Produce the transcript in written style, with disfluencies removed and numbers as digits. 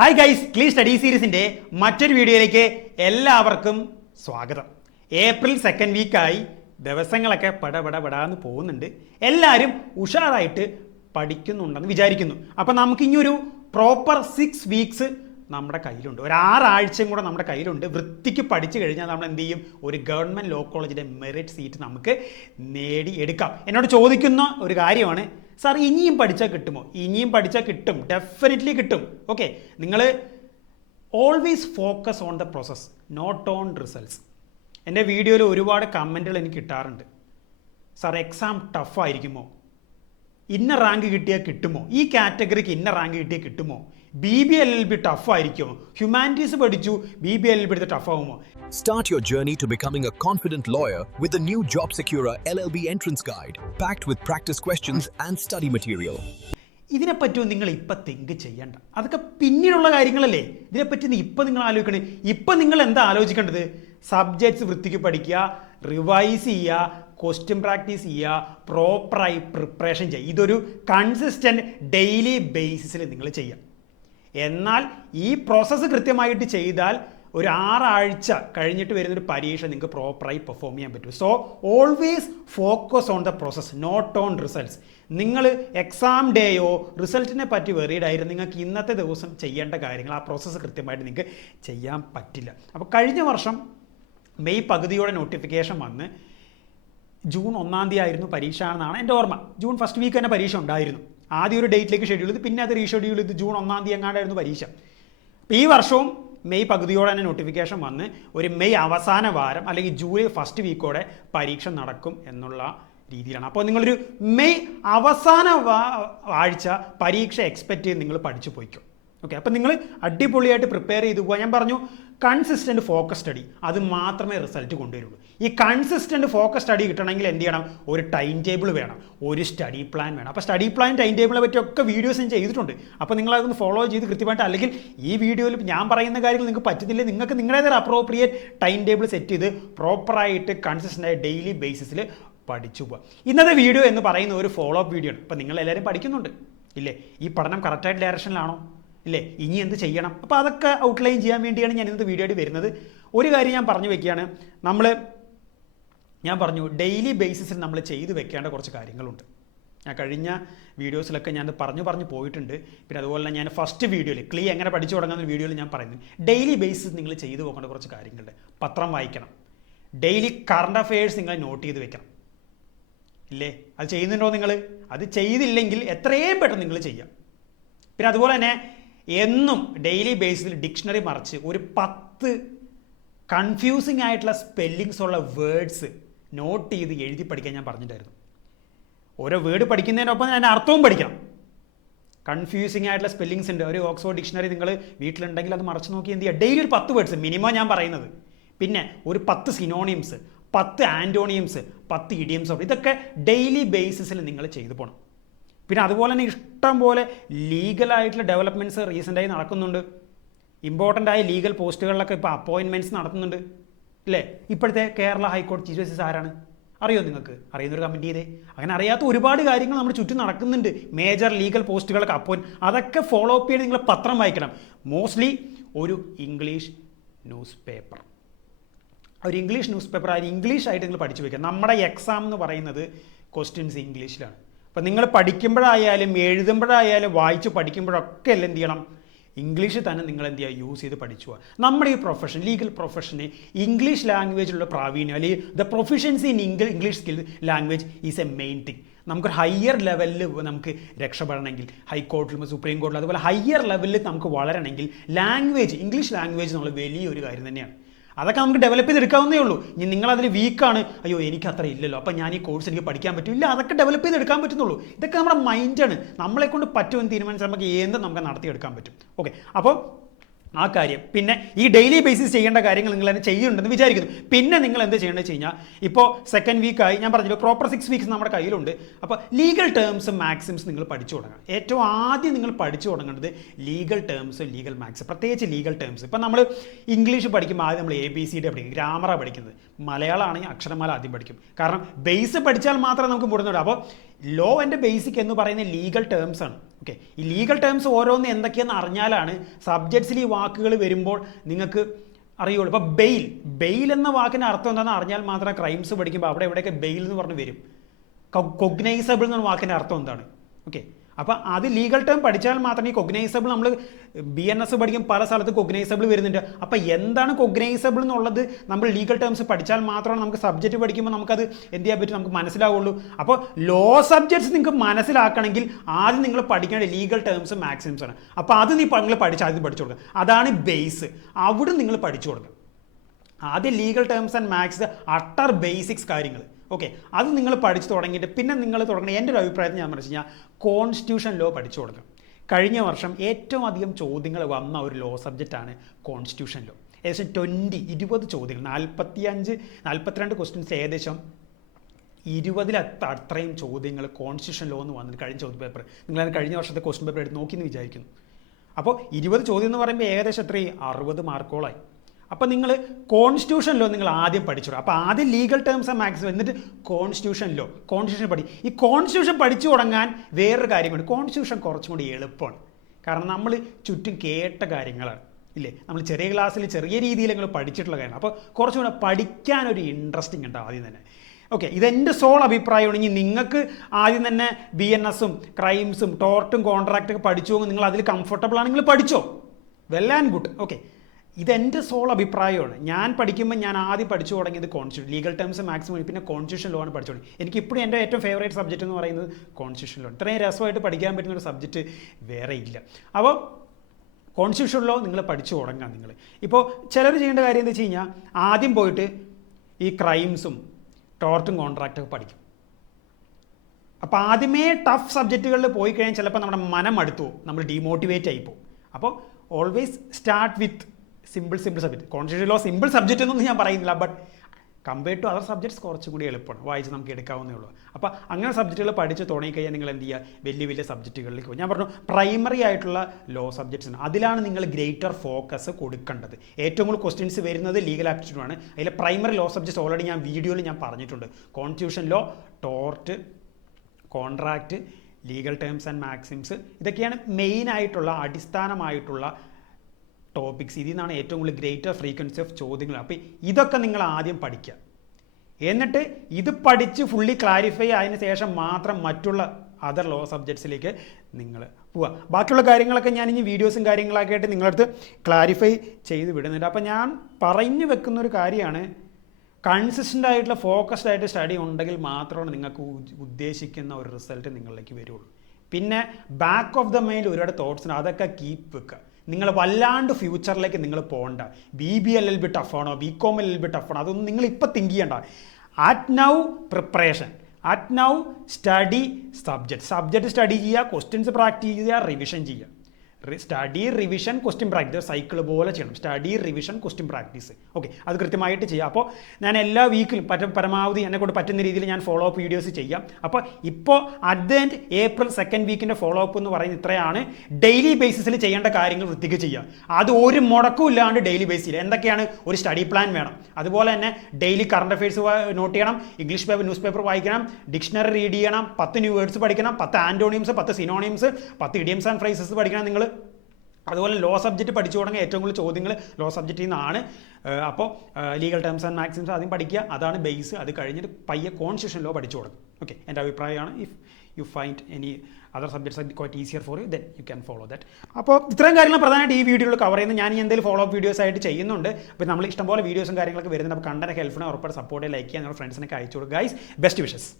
Hi guys, clean study സീരീസിൻ്റെ മറ്റൊരു വീഡിയോയിലേക്ക് എല്ലാവർക്കും സ്വാഗതം. ഏപ്രിൽ സെക്കൻഡ് വീക്കായി ദിവസങ്ങളൊക്കെ പടപടാന്ന് പോകുന്നുണ്ട്. എല്ലാവരും ഉഷാറായിട്ട് പഠിക്കുന്നുണ്ടെന്ന് വിചാരിക്കുന്നു. അപ്പോൾ നമുക്ക് ഇനിയൊരു പ്രോപ്പർ 6 വീക്സ് നമ്മുടെ കയ്യിലുണ്ട്. ഒരു 6 ആഴ്ചയും കൂടെ നമ്മുടെ കയ്യിലുണ്ട്. വൃത്തിക്ക് പഠിച്ചു കഴിഞ്ഞാൽ നമ്മൾ എന്ത് ചെയ്യും? ഒരു ഗവൺമെൻറ് ലോ കോളേജിൻ്റെ മെറിറ്റ് സീറ്റ് നമുക്ക് നേടിയെടുക്കാം. എന്നോട് ചോദിക്കുന്ന ഒരു കാര്യമാണ്, സാർ ഇനിയും പഠിച്ചാൽ കിട്ടുമോ? ഇനിയും പഠിച്ചാൽ കിട്ടും, ഡെഫിനറ്റ്ലി കിട്ടും. ഓക്കെ, നിങ്ങൾ always focus on the process, not on results. എൻ്റെ വീഡിയോയിൽ ഒരുപാട് കമൻറ്റുകൾ എനിക്ക് കിട്ടാറുണ്ട്. സാർ എക്സാം ടഫായിരിക്കുമോ? ഇന്ന റാങ്ക് കിട്ടിയാൽ കിട്ടുമോ? ഈ കാറ്റഗറിക്ക് ഇന്ന റാങ്ക് കിട്ടിയാൽ കിട്ടുമോ? BBLLB ടഫായിരിക്കുമോ? ഹ്യൂമാനിറ്റീസ് പഠിച്ചു BBLLB എടുത്ത് ടഫാവുമോ? Start your journey to becoming a confident lawyer with the new Job Securer LLB Entrance Guide, packed with practice questions and study material. ഇതിനെപ്പറ്റി നിങ്ങൾ ഇപ്പം തിങ്ക് ചെയ്യണ്ട, അതൊക്കെ പിന്നീടുള്ള കാര്യങ്ങളല്ലേ. ഇതിനെപ്പറ്റി ഇപ്പം നിങ്ങൾ ആലോചിക്കണേ. ഇപ്പം നിങ്ങൾ എന്താ ആലോചിക്കേണ്ടത്? സബ്ജക്ട്സ് വൃത്തിക്ക് പഠിക്കുക, റിവൈസ് ചെയ്യുക, ക്വസ്റ്റ്യൻ പ്രാക്ടീസ് ചെയ്യുക, പ്രോപ്പറായി പ്രിപ്പറേഷൻ ചെയ്യുക. ഇതൊരു കൺസിസ്റ്റൻറ്റ് ഡെയിലി ബേസിസിൽ നിങ്ങൾ ചെയ്യുക. എന്നാൽ ഈ പ്രോസസ്സ് കൃത്യമായിട്ട് ചെയ്താൽ ഒരു 6 ആഴ്ച കഴിഞ്ഞിട്ട് വരുന്നൊരു പരീക്ഷ നിങ്ങൾക്ക് പ്രോപ്പറായി പെർഫോം ചെയ്യാൻ പറ്റും. So always focus on the process, not on results. നിങ്ങൾ എക്സാം ഡേയോ റിസൾട്ടിനെ പറ്റി വെറിയഡായിരുന്നു നിങ്ങൾക്ക് ഇന്നത്തെ ദിവസം ചെയ്യേണ്ട കാര്യങ്ങൾ, ആ പ്രോസസ്സ് കൃത്യമായിട്ട് നിങ്ങൾക്ക് ചെയ്യാൻ പറ്റില്ല. അപ്പോൾ കഴിഞ്ഞ വർഷം മെയ് പകുതിയോടെ നോട്ടിഫിക്കേഷൻ വന്ന് ജൂൺ 1-ാം തീയതി ആയിരുന്നു പരീക്ഷ ആണെന്നാണ് എൻ്റെ ഓർമ്മ. ജൂൺ ഫസ്റ്റ് വീക്ക് തന്നെ പരീക്ഷ ഉണ്ടായിരുന്നു. ആദ്യം ഒരു ഡേറ്റിലേക്ക് ഷെഡ്യൂൾ ചെയ്ത്, പിന്നെ അത് റീഷെഡ്യൂൾ ചെയ്ത് ജൂൺ 1-ാം തീയതി എങ്ങാണ്ടായിരുന്നു പരീക്ഷ. അപ്പോൾ ഈ വർഷവും മെയ് പകുതിയോടെ തന്നെ നോട്ടിഫിക്കേഷൻ വന്ന് ഒരു മെയ് അവസാന വാരം അല്ലെങ്കിൽ ജൂലൈ ഫസ്റ്റ് വീക്കോടെ പരീക്ഷ നടക്കും എന്നുള്ള രീതിയിലാണ്. അപ്പോൾ നിങ്ങളൊരു മെയ് അവസാന ആഴ്ച പരീക്ഷ എക്സ്പെക്റ്റ് ചെയ്ത് നിങ്ങൾ പഠിച്ചു പോയിക്കും. ഓക്കെ, അപ്പോൾ നിങ്ങൾ അടിപൊളിയായിട്ട് പ്രിപ്പയർ ചെയ്ത് പോകാൻ. ഞാൻ പറഞ്ഞു കൺസിസ്റ്റൻറ്റ് ഫോക്കസ് സ്റ്റഡി, അത് മാത്രമേ റിസൾട്ട് കൊണ്ടുവരുള്ളൂ. ഈ കൺസിസ്റ്റൻറ്റ് ഫോക്കസ് സ്റ്റഡി കിട്ടണമെങ്കിൽ എന്ത് ചെയ്യണം? ഒരു ടൈം ടേബിൾ വേണം, ഒരു സ്റ്റഡി പ്ലാൻ വേണം. അപ്പോൾ സ്റ്റഡി പ്ലാൻ ടൈം ടേബിളിനെ പറ്റിയൊക്കെ വീഡിയോസ് ഞാൻ ചെയ്തിട്ടുണ്ട്. അപ്പോൾ നിങ്ങളതൊന്ന് ഫോളോ ചെയ്ത് കൃത്യമായിട്ട്, അല്ലെങ്കിൽ ഈ വീഡിയോയിൽ ഞാൻ പറയുന്ന കാര്യങ്ങൾ നിങ്ങൾക്ക് പറ്റുന്നില്ല, നിങ്ങൾക്ക് നിങ്ങളുടേതൊരു അപ്രോപ്രിയേറ്റ് ടൈം ടേബിൾ സെറ്റ് ചെയ്ത് പ്രോപ്പറായിട്ട് കൺസിസ്റ്റൻ്റായ ഡെയിലി ബേസിസിൽ പഠിച്ചു പോവുക. ഇന്നത്തെ വീഡിയോ എന്ന് പറയുന്ന ഒരു ഫോളോ അപ്പ് വീഡിയോ ആണ്. അപ്പോൾ നിങ്ങളെല്ലാവരും പഠിക്കുന്നുണ്ട് ഇല്ലേ? ഈ പഠനം കറക്റ്റായിട്ട് ഡയറക്ഷനിലാണോ ഇല്ലേ? ഇനി എന്ത് ചെയ്യണം? അപ്പോൾ അതൊക്കെ ഔട്ട്ലൈൻ ചെയ്യാൻ വേണ്ടിയാണ് ഞാൻ ഇന്നത്തെ വീഡിയോ ആയിട്ട് വരുന്നത്. ഒരു കാര്യം ഞാൻ പറഞ്ഞു വെക്കുകയാണ്, ഞാൻ പറഞ്ഞു ഡെയിലി ബേസിസിൽ നമ്മൾ ചെയ്ത് വെക്കേണ്ട കുറച്ച് കാര്യങ്ങളുണ്ട്. ഞാൻ കഴിഞ്ഞ വീഡിയോസിലൊക്കെ ഞാൻ പറഞ്ഞു പോയിട്ടുണ്ട്. പിന്നെ അതുപോലെ തന്നെ ഞാൻ ഫസ്റ്റ് വീഡിയോയിൽ എങ്ങനെ പഠിച്ചു തുടങ്ങുന്ന വീഡിയോയിൽ ഞാൻ പറയുന്നത് ഡെയിലി ബേസിസ് നിങ്ങൾ ചെയ്തു പോകേണ്ട കുറച്ച് കാര്യങ്ങളുണ്ട്. പത്രം വായിക്കണം, ഡെയിലി കറണ്ട് അഫയേഴ്സ് നിങ്ങൾ നോട്ട് ചെയ്ത് വെക്കണം ഇല്ലേ? അത് ചെയ്യുന്നുണ്ടോ നിങ്ങൾ? അത് ചെയ്തില്ലെങ്കിൽ എത്രയും പെട്ടെന്ന് നിങ്ങൾ ചെയ്യാം. പിന്നെ അതുപോലെ തന്നെ എന്നും ഡെയിലി ബേസിൽ ഡിക്ഷണറി മറിച്ച് ഒരു 10 കൺഫ്യൂസിങ് ആയിട്ടുള്ള സ്പെല്ലിങ്സ് ഉള്ള വേർഡ്സ് നോട്ട് ചെയ്ത് എഴുതി പഠിക്കാൻ ഞാൻ പറഞ്ഞിട്ടായിരുന്നു. ഓരോ വേർഡ് പഠിക്കുന്നതിനൊപ്പം അതിൻ്റെ അർത്ഥവും പഠിക്കണം. കൺഫ്യൂസിങ് ആയിട്ടുള്ള സ്പെല്ലിങ്സ് ഉണ്ട്. ഒരു ഓക്സ്ഫോർഡ് ഡിക്ഷണറി നിങ്ങൾ വീട്ടിലുണ്ടെങ്കിൽ അത് മറിച്ച് നോക്കി എന്ത് ചെയ്യുക? ഡെയിലി ഒരു 10 വേർഡ്സ് മിനിമം ഞാൻ പറയുന്നത്. പിന്നെ ഒരു 10 സിനോണിയംസ്, 10 ആൻറ്റോണിയംസ്, 10 ഇഡിയംസ്. ഇതൊക്കെ ഡെയിലി ബേസിസിൽ നിങ്ങൾ ചെയ്തു പോകണം. പിന്നെ അതുപോലെ തന്നെ ഇഷ്ടം പോലെ ലീഗലായിട്ടുള്ള ഡെവലപ്മെൻറ്റ്സ് റീസെൻ്റായി നടക്കുന്നുണ്ട്. ഇമ്പോർട്ടൻ്റ് ആയ ലീഗൽ പോസ്റ്റുകളിലൊക്കെ ഇപ്പോൾ അപ്പോയിൻമെൻറ്റ്സ് നടത്തുന്നുണ്ട് ഇല്ലേ? ഇപ്പോഴത്തെ കേരള ഹൈക്കോടതി ചീഫ് ജസ്റ്റിസ് ആരാണ്? അറിയോ നിങ്ങൾക്ക്? അറിയുന്നൊരു കമൻറ്റ് ചെയ്തേ. അങ്ങനെ അറിയാത്ത ഒരുപാട് കാര്യങ്ങൾ നമ്മുടെ ചുറ്റും നടക്കുന്നുണ്ട്. മേജർ ലീഗൽ പോസ്റ്റുകളൊക്കെ അതൊക്കെ ഫോളോ അപ്പ് ചെയ്ത് നിങ്ങൾ പത്രം വായിക്കണം. മോസ്റ്റ്ലി ഒരു ഇംഗ്ലീഷ് ന്യൂസ് പേപ്പർ, ഇംഗ്ലീഷായിട്ട് നിങ്ങൾ പഠിച്ചു വയ്ക്കുക. നമ്മുടെ എക്സാം എന്ന് പറയുന്നത് ക്വസ്റ്റ്യൻസ് ഇംഗ്ലീഷിലാണ്. അപ്പം നിങ്ങൾ പഠിക്കുമ്പോഴായാലും എഴുതുമ്പോഴായാലും വായിച്ച് പഠിക്കുമ്പോഴൊക്കെ എല്ലാം എന്ത് ചെയ്യണം? ഇംഗ്ലീഷ് തന്നെ നിങ്ങൾ എന്ത് ചെയ്യുക? യൂസ് ചെയ്ത് പഠിച്ചു പോവുക. നമ്മുടെ ഈ പ്രൊഫഷൻ, ലീഗൽ പ്രൊഫഷന് ഇംഗ്ലീഷ് ലാംഗ്വേജിലുള്ള പ്രാവീണ്യം അല്ലെങ്കിൽ the proficiency in English skill language is A main thing. നമുക്കൊരു ഹയർ ലെവലിൽ നമുക്ക് രക്ഷപ്പെടണമെങ്കിൽ, ഹൈക്കോർട്ടിലും സുപ്രീം കോർട്ടിലും അതുപോലെ ഹയർ ലെവലിൽ നമുക്ക് വളരണമെങ്കിൽ ഇംഗ്ലീഷ് ലാംഗ്വേജ് എന്നുള്ള വലിയൊരു കാര്യം തന്നെയാണ്. അതൊക്കെ നമുക്ക് ഡെവലപ്പ് ചെയ്തെടുക്കാവുന്നേ ഉള്ളൂ. ഇനി നിങ്ങളതിൽ വീക്കാണ്, അയ്യോ എനിക്ക് അത്ര ഇല്ലല്ലോ, അപ്പം ഞാൻ ഈ കോഴ്സ് എനിക്ക് പഠിക്കാൻ പറ്റില്ല, അതൊക്കെ ഡെവലപ്പ് ചെയ്തെടുക്കാൻ പറ്റുന്നുള്ളൂ. ഇതൊക്കെ നമ്മുടെ മൈൻഡാണ്. നമ്മളെ കൊണ്ട് പറ്റുമെന്ന് തീരുമാനിച്ചാൽ നമുക്ക് നമുക്ക് നടത്തിയെടുക്കാൻ പറ്റും. ഓക്കെ, അപ്പോൾ ആ കാര്യം. പിന്നെ ഈ ഡെയിലി ബേസിസ് ചെയ്യേണ്ട കാര്യങ്ങൾ നിങ്ങൾ തന്നെ ചെയ്യുന്നുണ്ടെന്ന് വിചാരിക്കുന്നു. പിന്നെ നിങ്ങൾ എന്ത് ചെയ്യേണ്ടത് വെച്ച് കഴിഞ്ഞാൽ, ഇപ്പോൾ സെക്കൻഡ് വീക്കായി ഞാൻ പറഞ്ഞല്ലോ, പ്രോപ്പർ 6 വീക്സ് നമ്മുടെ കയ്യിലുണ്ട്. അപ്പോൾ ലീഗൽ ടേംസും മാക്സിംസ് നിങ്ങൾ പഠിച്ചു തുടങ്ങാം. ഏറ്റവും ആദ്യം നിങ്ങൾ പഠിച്ചു തുടങ്ങേണ്ടത് ലീഗൽ ടേംസും ലീഗൽ മാക്സ്, പ്രത്യേകിച്ച് ലീഗൽ ടേംസ്. ഇപ്പം നമ്മൾ ഇംഗ്ലീഷ് പഠിക്കുമ്പോൾ ആദ്യം നമ്മൾ ABCD പഠിക്കും, ഗ്രാമറാണ് പഠിക്കുന്നത്. മലയാളമാണെങ്കിൽ അക്ഷരമാല ആദ്യം പഠിക്കും. കാരണം ബേസ് പഠിച്ചാൽ മാത്രമേ നമുക്ക് മുടുന്നുള്ളൂ. അപ്പോൾ ലോ ആൻഡ് ബേസിക് എന്ന് പറയുന്ന ലീഗൽ ടേംസ് ആണ്. ഓക്കെ, ഈ ലീഗൽ ടേംസ് ഓരോന്ന് എന്തൊക്കെയെന്ന് അറിഞ്ഞാലാണ് സബ്ജക്ട്സിൽ ഈ വാക്കുകൾ വരുമ്പോൾ നിങ്ങൾക്ക് അറിയുള്ളൂ. ഇപ്പോൾ ബെയിൽ എന്ന വാക്കിൻ്റെ അർത്ഥം എന്താണെന്ന് അറിഞ്ഞാൽ മാത്രമേ ക്രൈംസ് പഠിക്കുമ്പോൾ അവിടെ എവിടെയൊക്കെ ബെയിൽ എന്ന് പറഞ്ഞ് വരും. കൊഗ്നൈസബിൾ എന്ന വാക്കിൻ്റെ അർത്ഥം എന്താണ്? ഓക്കെ, അപ്പോൾ അത് ലീഗൽ ടേം പഠിച്ചാൽ മാത്രമേ ഈ കൊഗ്നൈസബിൾ, നമ്മൾ BNS പഠിക്കും പല സ്ഥലത്ത് കൊഗ്നൈസബിൾ വരുന്നുണ്ട്. അപ്പോൾ എന്താണ് കൊഗ്നൈസബിൾ എന്നുള്ളത് നമ്മൾ ലീഗൽ ടേംസ് പഠിച്ചാൽ മാത്രമാണ് നമുക്ക് സബ്ജക്റ്റ് പഠിക്കുമ്പോൾ നമുക്കത് എന്ത് ചെയ്യാൻ പറ്റും, നമുക്ക് മനസ്സിലാവുള്ളൂ. അപ്പോൾ ലോ സബ്ജക്ട്സ് നിങ്ങൾക്ക് മനസ്സിലാക്കണമെങ്കിൽ ആദ്യം നിങ്ങൾ പഠിക്കേണ്ട ലീഗൽ ടേംസ് മാക്സിമംസ് ആണ്. അപ്പോൾ അത് നിങ്ങൾ ആദ്യം പഠിച്ചു കൊടുക്കുക. അതാണ് ബേസ്. അവിടെ നിങ്ങൾ പഠിച്ചു കൊടുക്കുക. ആദ്യം legal terms and maths utter basics കാര്യങ്ങൾ. ഓക്കെ, അത് നിങ്ങൾ പഠിച്ചു തുടങ്ങിയിട്ട് പിന്നെ നിങ്ങൾ തുടങ്ങണം. എൻ്റെ ഒരു അഭിപ്രായത്തിൽ ഞാൻ പറഞ്ഞു കഴിഞ്ഞാൽ കോൺസ്റ്റിറ്റ്യൂഷൻ ലോ പഠിച്ചു കൊടുക്കുക. കഴിഞ്ഞ വർഷം ഏറ്റവും അധികം ചോദ്യങ്ങൾ വന്ന ഒരു ലോ സബ്ജക്റ്റാണ് കോൺസ്റ്റിറ്റ്യൂഷൻ ലോ. ഏകദേശം 20 ചോദ്യങ്ങൾ, 42 ക്വസ്റ്റ്യൻസ്, ഏകദേശം 20 അത്രയും ചോദ്യങ്ങൾ കോൺസ്റ്റിറ്റ്യൂഷൻ ലോ എന്ന് വന്നിട്ട് കഴിഞ്ഞ ചോദ്യ പേപ്പർ. നിങ്ങളത് കഴിഞ്ഞ വർഷത്തെ ക്വസ്റ്റ്യൻ പേപ്പർ എടുത്ത് നോക്കിയെന്ന് വിചാരിക്കുന്നു. അപ്പോൾ 20 ചോദ്യം എന്ന് പറയുമ്പോൾ ഏകദേശം എത്രയും 60 മാർക്കോളായി. അപ്പോൾ നിങ്ങൾ കോൺസ്റ്റിറ്റ്യൂഷൻ ലോ നിങ്ങൾ ആദ്യം പഠിച്ചു. അപ്പോൾ ആദ്യം ലീഗൽ ടേംസ് ആൻഡ് മാക്സിമം, എന്നിട്ട് കോൺസ്റ്റിറ്റ്യൂഷൻ ലോ. കോൺസ്റ്റിറ്റ്യൂഷൻ ഈ കോൺസ്റ്റിറ്റ്യൂഷൻ പഠിച്ചു തുടങ്ങാൻ വേറൊരു കാര്യമുണ്ട്. കോൺസ്റ്റിറ്റ്യൂഷൻ കുറച്ചും കൂടി എളുപ്പമാണ്. കാരണം നമ്മൾ ചുറ്റും കേട്ട കാര്യങ്ങളാണ്, ഇല്ലേ? നമ്മൾ ചെറിയ ക്ലാസ്സിൽ ചെറിയ രീതിയിൽ നിങ്ങൾ പഠിച്ചിട്ടുള്ള കാര്യങ്ങൾ. അപ്പോൾ കുറച്ചും കൂടെ പഠിക്കാനൊരു ഇൻട്രസ്റ്റിംഗ് ഉണ്ട് ആദ്യം തന്നെ. ഓക്കെ, ഇതെൻ്റെ സോൾ അഭിപ്രായമാണെങ്കിൽ നിങ്ങൾക്ക് ആദ്യം തന്നെ BNSഉം ക്രൈംസും ടോർട്ടും കോൺട്രാക്റ്റൊക്കെ പഠിച്ചു പോകുമ്പോൾ നിങ്ങൾ അതിൽ കംഫർട്ടബിൾ ആണ്, നിങ്ങൾ പഠിച്ചോ, വെൽ ആൻഡ് ഗുഡ്. ഓക്കെ, ഇതെൻ്റെ സോൾ അഭിപ്രായമാണ്. ഞാൻ പഠിക്കുമ്പോൾ ഞാൻ ആദ്യം പഠിച്ചു തുടങ്ങിയത് കോൺസ്റ്റിറ്റ്യൂഷൻ, ലീഗൽ ടേംസ് മാക്സിമം, പിന്നെ കോൺസ്റ്റിറ്റ്യൂഷൻ ലോ ആണ് പഠിച്ചു തുടങ്ങി. എനിക്കിപ്പോഴും എൻ്റെ ഏറ്റവും ഫേവറേറ്റ് സബ്ജക്റ്റ് എന്ന് പറയുന്നത് കോൺസ്റ്റിറ്റ്യൂഷൻ ലോ ആണ്. ഇത്രയും രസമായിട്ട് പഠിക്കാൻ പറ്റുന്ന ഒരു സബ്ജക്റ്റ് വേറെ ഇല്ല. അപ്പോൾ കോൺസ്റ്റിറ്റ്യൂഷൻ ലോ നിങ്ങൾ പഠിച്ചു തുടങ്ങാം. നിങ്ങൾ ഇപ്പോൾ ചിലർ ചെയ്യേണ്ട കാര്യം എന്താ വെച്ച് കഴിഞ്ഞാൽ ആദ്യം പോയിട്ട് ഈ ക്രൈംസും ടോർട്ടും കോൺട്രാക്റ്റൊക്കെ പഠിക്കും. അപ്പോൾ ആദ്യമേ ടഫ് സബ്ജക്റ്റുകളിൽ പോയി കഴിഞ്ഞാൽ ചിലപ്പോൾ നമ്മുടെ മനം അടുത്തു പോകും, നമ്മൾ ഡീമോട്ടിവേറ്റ് ആയി പോകും. അപ്പോൾ always start with simple subject. Constitution law simple subject എന്നൊന്നും ഞാൻ പറയുന്നില്ല, but compare to other subjects കുറച്ചും കൂടി എളുപ്പമാണ്, വായിച്ച് നമുക്ക് എടുക്കാവുന്നേ ഉള്ളൂ. അപ്പോൾ അങ്ങനെ സബ്ജക്റ്റുകൾ പഠിച്ച് തുടങ്ങിക്കഴിഞ്ഞാൽ നിങ്ങൾ എന്ത് ചെയ്യുക, വലിയ സബ്ജക്റ്റുകളിലേക്ക് പോകും. ഞാൻ പറഞ്ഞു പ്രൈമറി ആയിട്ടുള്ള ലോ സബ്ജക്ട്സ് ആണ്, അതിലാണ് നിങ്ങൾ ഗ്രേറ്റർ ഫോക്കസ് കൊടുക്കേണ്ടത്. ഏറ്റവും കൂടുതൽ ക്വസ്റ്റ്യൻസ് വരുന്നത് ലീഗൽ ആപ്റ്റിറ്റ്യൂഡ് ആണ്. അതിലെ പ്രൈമറി ലോ സബ്ജക്ട്സ് ഓൾറെഡി ഞാൻ വീഡിയോയിൽ ഞാൻ പറഞ്ഞിട്ടുണ്ട്. Constitution law, tort, contract, legal terms and maxims, ഇതൊക്കെയാണ് മെയിനായിട്ടുള്ള അടിസ്ഥാനമായിട്ടുള്ള ടോപ്പിക്സ്. ഇതിൽ നിന്നാണ് ഏറ്റവും കൂടുതൽ ഗ്രേറ്റർ ഫ്രീക്വൻസി ഓഫ് ചോദ്യങ്ങൾ. അപ്പോൾ ഇതൊക്കെ നിങ്ങൾ ആദ്യം പഠിക്കുക. എന്നിട്ട് ഇത് പഠിച്ച് ഫുള്ളി ക്ലാരിഫൈ ആയതിനു ശേഷം മാത്രം മറ്റുള്ള അതർ ലോ സബ്ജക്ട്സിലേക്ക് നിങ്ങൾ പോവുക. ബാക്കിയുള്ള കാര്യങ്ങളൊക്കെ ഞാൻ ഇനി വീഡിയോസും കാര്യങ്ങളൊക്കെ ആയിട്ട് നിങ്ങളടുത്ത് ക്ലാരിഫൈ ചെയ്ത് വിടുന്നുണ്ട്. അപ്പോൾ ഞാൻ പറഞ്ഞു വെക്കുന്നൊരു കാര്യമാണ്, കൺസിസ്റ്റൻ്റ് ആയിട്ടുള്ള ഫോക്കസ്ഡ് ആയിട്ട് സ്റ്റഡി ഉണ്ടെങ്കിൽ മാത്രമാണ് നിങ്ങൾക്ക് ഉദ്ദേശിക്കുന്ന ഒരു റിസൾട്ട് നിങ്ങളിലേക്ക് വരുള്ളൂ. പിന്നെ ബാക്ക് ഓഫ് ദ മൈൻഡ് ഒരുപാട് തോട്ട്സ് ഉണ്ട്, അതൊക്കെ കീപ്പ് വെക്കുക. നിങ്ങൾ വല്ലാണ്ട് ഫ്യൂച്ചറിലേക്ക് നിങ്ങൾ പോകണ്ട. BBLLB ടഫാണോ, BCom LLB ടഫാണോ, അതൊന്നും നിങ്ങൾ ഇപ്പോൾ തിങ്ക് ചെയ്യണ്ട. At now preparation, at now study subject study ചെയ്യുക, ക്വസ്റ്റ്യൻസ് പ്രാക്ടീസ് ചെയ്യുക, റിവിഷൻ ചെയ്യുക. Study, revision, question practice cycle പോലെ ചെയ്യണം. Study, revision, question practice. Okay, അത് കൃത്യമായിട്ട് ചെയ്യാം. അപ്പോൾ ഞാൻ എല്ലാ വീക്കിലും പരമാവധി എന്നെക്കൊണ്ട് പറ്റുന്ന രീതിയിൽ ഞാൻ ഫോളോ അപ്പ് വീഡിയോസ് ചെയ്യാം. അപ്പോൾ ഇപ്പോൾ at the end April 2nd വീക്കിൻ്റെ ഫോളോ അപ്പ് എന്ന് പറയുന്നത് ഇത്രയാണ്. ഡെയിലി ബേസിസിൽ ചെയ്യേണ്ട കാര്യങ്ങൾ വൃത്തിക്ക് ചെയ്യുക. അത് ഒരു മുടക്കും ഇല്ലാണ്ട് ഡെയിലി ബേസിൽ എന്തൊക്കെയാണ്, ഒരു സ്റ്റഡി പ്ലാൻ വേണം. അതുപോലെ തന്നെ ഡെയിലി കറണ്ട് അഫയേഴ്സ് നോട്ട് ചെയ്യണം, ഇംഗ്ലീഷ് ന്യൂസ് പേപ്പർ വായിക്കണം, ഡിക്ഷണറി റീഡ് ചെയ്യണം, 10 ന്യൂ വേർഡ്സ് പഠിക്കണം, 10 ആൻറ്റോണിയംസ്, 10 സിനോണിയംസ്, 10 ഇഡിയംസ് ആൻഡ് ഫ്രേസസ് പഠിക്കണം നിങ്ങൾ. അതുപോലെ ലോ സബ്ജക്റ്റ് പഠിച്ചു തുടങ്ങിയ ഏറ്റവും കൂടുതൽ ചോദ്യങ്ങൾ ലോ സബ്ജക്റ്റിൽ നിന്നാണ്. അപ്പോൾ ലീഗൽ ടേംസ് ആൻഡ് മാക്സിംസ് ആദ്യം പഠിക്കുക, അതാണ് ബേസ്. അത് കഴിഞ്ഞിട്ട് പയ്യെ കോൺസ്റ്റിറ്റ്യൂഷൻ ലോ പഠിച്ചു തുടങ്ങും. ഓക്കെ, എൻ്റെ അഭിപ്രായമാണ്. If you find any other subjects are quite easier for you, then you can follow that. അപ്പോൾ ഇത്രയും കാര്യങ്ങൾ പ്രധാനമായിട്ട് ഈ വീഡിയോയിൽ കവർ ചെയ്യുന്നത്. ഞാൻ എന്തെങ്കിലും ഫോളോ അപ്പ് വീഡിയോസ് ആയിട്ട് ചെയ്യുന്നുണ്ട്. അപ്പോൾ നമ്മൾ ഇഷ്ടംപോലെ വീഡിയോസും കാര്യങ്ങളൊക്കെ വരുന്നുണ്ട്. അപ്പോൾ കണ്ടന്റ് ഹെൽപ്ഫുൾ, ഉറപ്പായിട്ട് സപ്പോർട്ട്, ലൈക്ക് ചെയ്യാൻ നിങ്ങളുടെ ഫ്രണ്ട്സിനൊക്കെ അയച്ചു കൊടുക്കുക. Guys, best wishes.